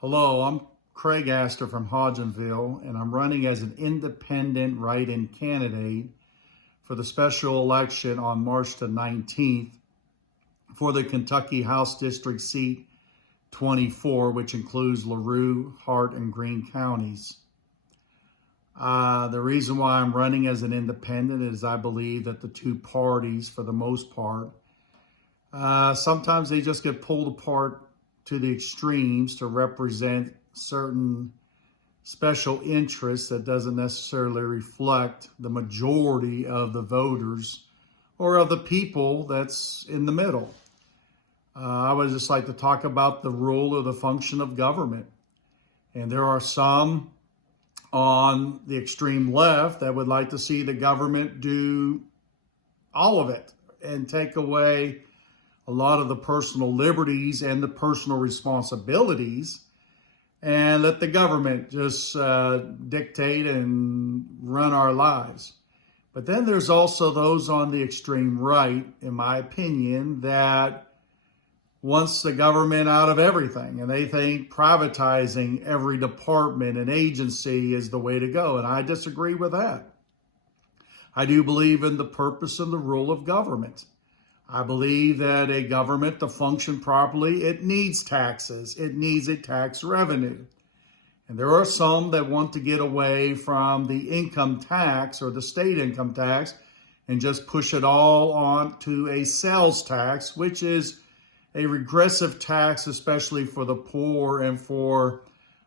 Hello, I'm Craig Astor from Hodgenville, and I'm running as an independent write-in candidate for the special election on March the 19th for the Kentucky House District Seat 24, which includes LaRue, Hart, and Greene counties. The reason why I'm running as an independent is I believe that the two parties, for the most part, sometimes they just get pulled apart to the extremes to represent certain special interests that doesn't necessarily reflect the majority of the voters or of the people that's in the middle. I would just like to talk about the role or the function of government. And there are some on the extreme left that would like to see the government do all of it and take away a lot of the personal liberties and the personal responsibilities and let the government just dictate and run our lives. But then there's also those on the extreme right, in my opinion, that wants the government out of everything. And they think privatizing every department and agency is the way to go. And I disagree with that. I do believe in the purpose and the role of government. I believe that a government to function properly, it needs taxes. It needs a tax revenue. And there are some that want to get away from the income tax or the state income tax and just push it all on to a sales tax, which is a regressive tax, especially for the poor and for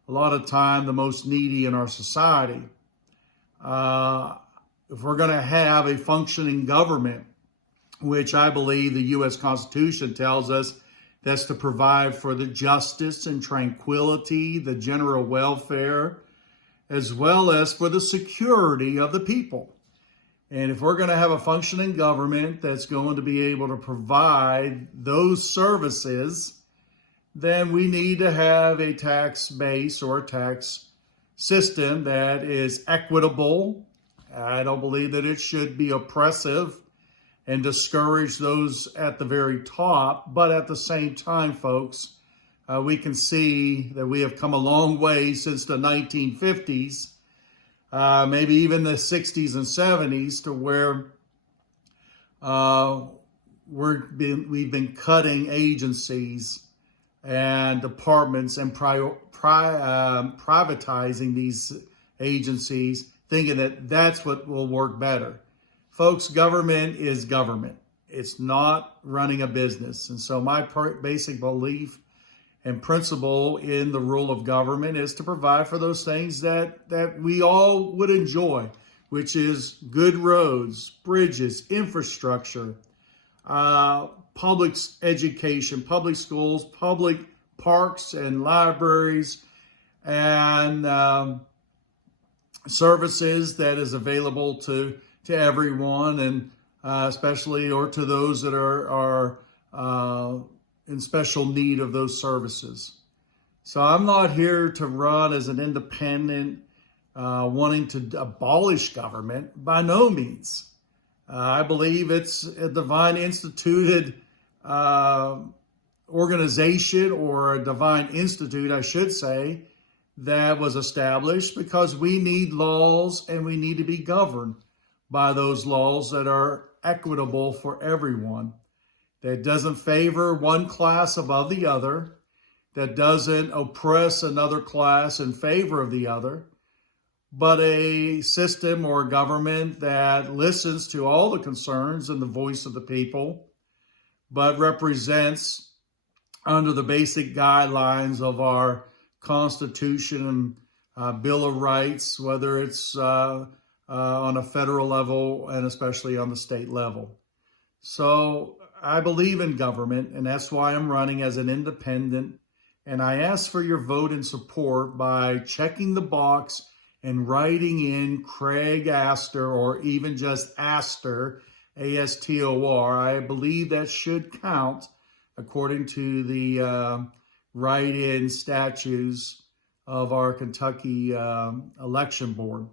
a lot of time the most needy in our society. If we're going to have a functioning government, which I believe the U.S. Constitution tells us that's to provide for the justice and tranquility, the general welfare, as well as for the security of the people. And if we're going to have a functioning government that's going to be able to provide those services, then we need to have a tax base or a tax system that is equitable. I don't believe that it should be oppressive and discourage those at the very top. But at the same time, folks, we can see that we have come a long way since the 1950s, maybe even the 60s and 70s, to where we've been cutting agencies and departments and privatizing these agencies, thinking that that's what will work better. Folks, government is government. It's not running a business. And so my basic belief and principle in the role of government is to provide for those things that we all would enjoy, which is good roads, bridges, infrastructure, public education, public schools, public parks and libraries, and services that is available to everyone, and especially or to those that are in special need of those services. So I'm not here to run as an independent wanting to abolish government, by no means. I believe it's a divine instituted organization, or a divine institute, I should say, that was established because we need laws and we need to be governed by those laws that are equitable for everyone, that doesn't favor one class above the other, that doesn't oppress another class in favor of the other, but a system or a government that listens to all the concerns and the voice of the people, but represents under the basic guidelines of our Constitution and Bill of Rights, whether it's on a federal level and especially on the state level. So I believe in government, and that's why I'm running as an independent. And I ask for your vote and support by checking the box and writing in Craig Astor, or even just Astor, A-S-T-O-R. I believe that should count according to the write-in statutes of our Kentucky election board.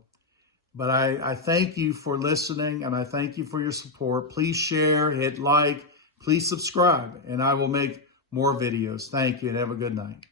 But I thank you for listening, and I thank you for your support. Please share, hit like, please subscribe, and I will make more videos. Thank you, and have a good night.